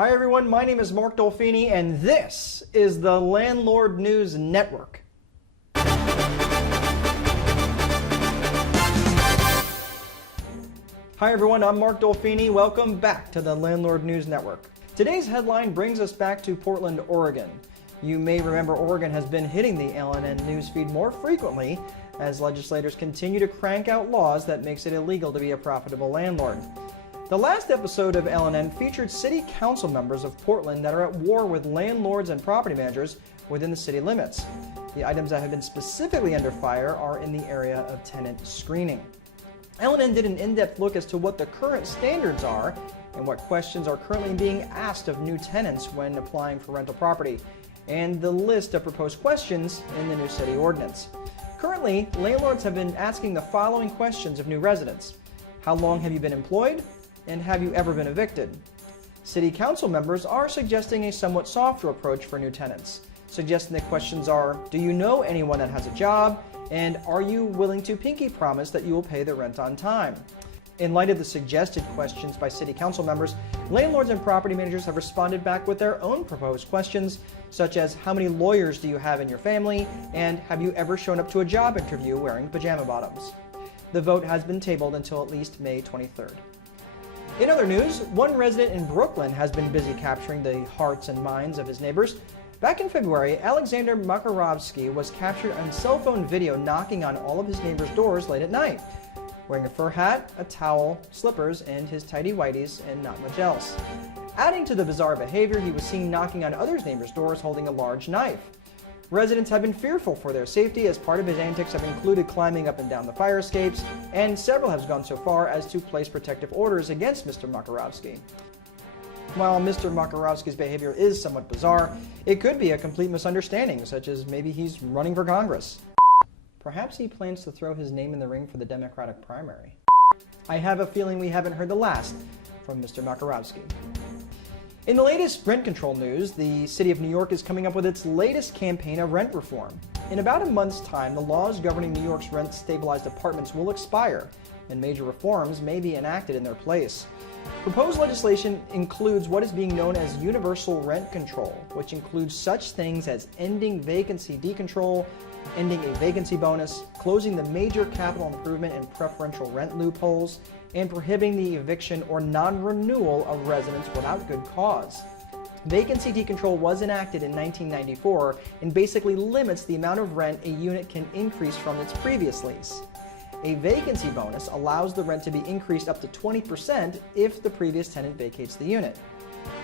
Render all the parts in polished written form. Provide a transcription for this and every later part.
Hi everyone, my name is Mark Dolfini and this is the Landlord News Network. Hi everyone, I'm Mark Dolfini. Welcome back to the Landlord News Network. Today's headline brings us back to Portland, Oregon. You may remember Oregon has been hitting the LNN newsfeed more frequently as legislators continue to crank out laws that makes it illegal to be a profitable landlord. The last episode of LNN featured city council members of Portland that are at war with landlords and property managers within the city limits. The items that have been specifically under fire are in the area of tenant screening. LNN did an in-depth look as to what the current standards are and what questions are currently being asked of new tenants when applying for rental property, and the list of proposed questions in the new city ordinance. Currently, landlords have been asking the following questions of new residents. How long have you been employed? And have you ever been evicted? City council members are suggesting a somewhat softer approach for new tenants, suggesting the questions are, do you know anyone that has a job? And are you willing to pinky promise that you will pay the rent on time? In light of the suggested questions by city council members, landlords and property managers have responded back with their own proposed questions, such as how many lawyers do you have in your family, and have you ever shown up to a job interview wearing pajama bottoms? The vote has been tabled until at least May 23rd. In other news, one resident in Brooklyn has been busy capturing the hearts and minds of his neighbors. Back in February, Alexander Makarovsky was captured on cell phone video knocking on all of his neighbors' doors late at night, wearing a fur hat, a towel, slippers, and his tidy whities, and not much else. Adding to the bizarre behavior, he was seen knocking on others' neighbors' doors holding a large knife. Residents have been fearful for their safety as part of his antics have included climbing up and down the fire escapes, and several have gone so far as to place protective orders against Mr. Makarovsky. While Mr. Makarovsky's behavior is somewhat bizarre, it could be a complete misunderstanding, such as maybe he's running for Congress. Perhaps he plans to throw his name in the ring for the Democratic primary. I have a feeling we haven't heard the last from Mr. Makarovsky. In the latest rent control news, the city of New York is coming up with its latest campaign of rent reform. In about a month's time, the laws governing New York's rent-stabilized apartments will expire, and major reforms may be enacted in their place. Proposed legislation includes what is being known as universal rent control, which includes such things as ending vacancy decontrol, ending a vacancy bonus, closing the major capital improvement and preferential rent loopholes, and prohibiting the eviction or non-renewal of residents without good cause. Vacancy decontrol was enacted in 1994 and basically limits the amount of rent a unit can increase from its previous lease. A vacancy bonus allows the rent to be increased up to 20% if the previous tenant vacates the unit.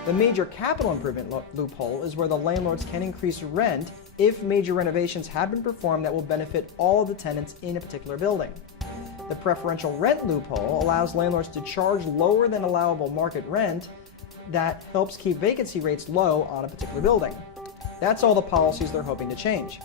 The major capital improvement loophole is where the landlords can increase rent if major renovations have been performed that will benefit all of the tenants in a particular building. The preferential rent loophole allows landlords to charge lower than allowable market rent that helps keep vacancy rates low on a particular building. That's all the policies they're hoping to change.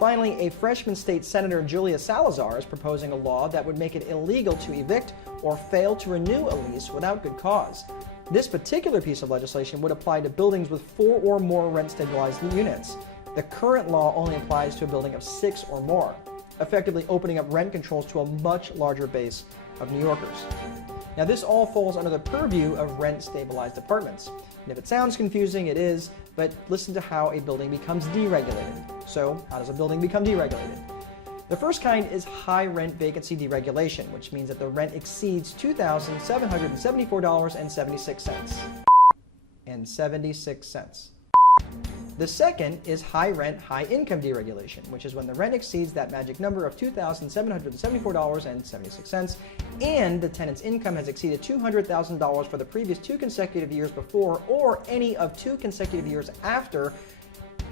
Finally, a freshman state senator, Julia Salazar, is proposing a law that would make it illegal to evict or fail to renew a lease without good cause. This particular piece of legislation would apply to buildings with 4 or more rent-stabilized units. The current law only applies to a building of 6 or more, effectively opening up rent controls to a much larger base of New Yorkers. Now, this all falls under the purview of rent-stabilized apartments. And if it sounds confusing, it is, but listen to how a building becomes deregulated. So, how does a building become deregulated? The first kind is high rent vacancy deregulation, which means that the rent exceeds $2,774.76. The second is high rent, high income deregulation, which is when the rent exceeds that magic number of $2,774.76 and the tenant's income has exceeded $200,000 for the previous 2 consecutive years before or any of 2 consecutive years after.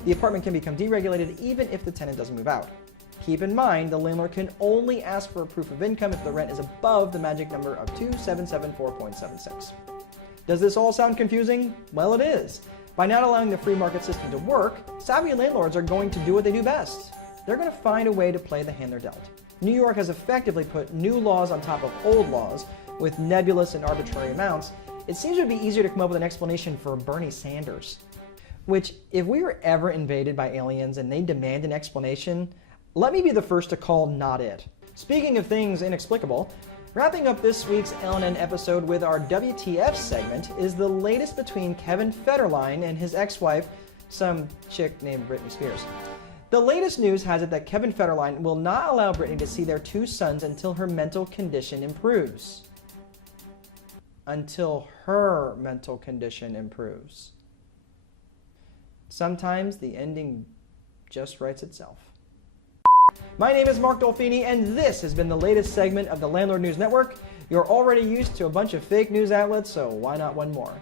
The apartment can become deregulated even if the tenant doesn't move out. Keep in mind, the landlord can only ask for a proof of income if the rent is above the magic number of $2,774.76. Does this all sound confusing? Well, it is. By not allowing the free market system to work, savvy landlords are going to do what they do best. They're going to find a way to play the hand they're dealt. New York has effectively put new laws on top of old laws with nebulous and arbitrary amounts. It seems it would be easier to come up with an explanation for Bernie Sanders. Which, if we were ever invaded by aliens and they demand an explanation, let me be the first to call not it. Speaking of things inexplicable, Wrapping up this week's LNN episode with our WTF segment is the latest between Kevin Federline and his ex-wife, some chick named Britney Spears. The latest news has it that Kevin Federline will not allow Britney to see their 2 sons until her mental condition improves. Until her mental condition improves. Sometimes the ending just writes itself. My name is Mark Dolfini, and this has been the latest segment of the Landlord News Network. You're already used to a bunch of fake news outlets, so why not one more?